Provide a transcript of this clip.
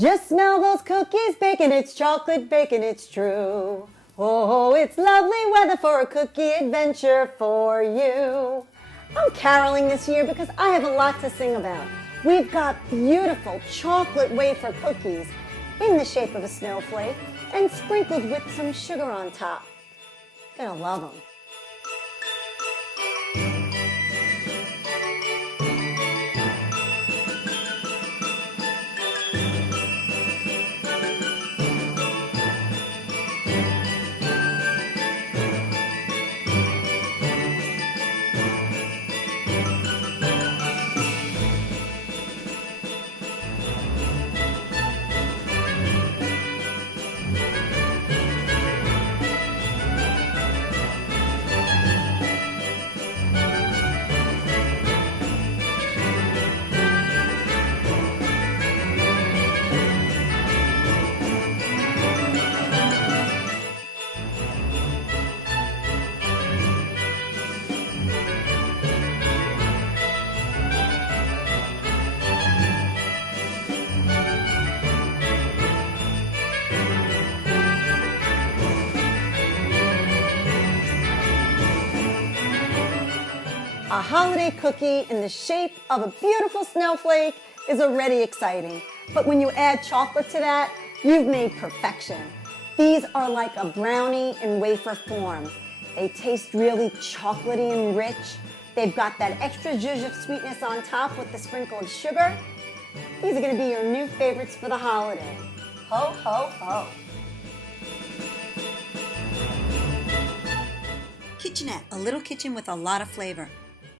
Just smell those cookies baking, it's chocolate baking, it's true. Oh, it's lovely weather for a cookie adventure for you. I'm caroling this year because I have a lot to sing about. We've got beautiful chocolate wafer cookies in the shape of a snowflake and sprinkled with some sugar on top. Gonna love them. A holiday cookie in the shape of a beautiful snowflake is already exciting. But when you add chocolate to that, you've made perfection. These are like a brownie in wafer form. They taste really chocolatey and rich. They've got that extra zhuzh of sweetness on top with the sprinkled sugar. These are going to be your new favorites for the holiday. Ho, ho, ho. Kitchenette, a little kitchen with a lot of flavor.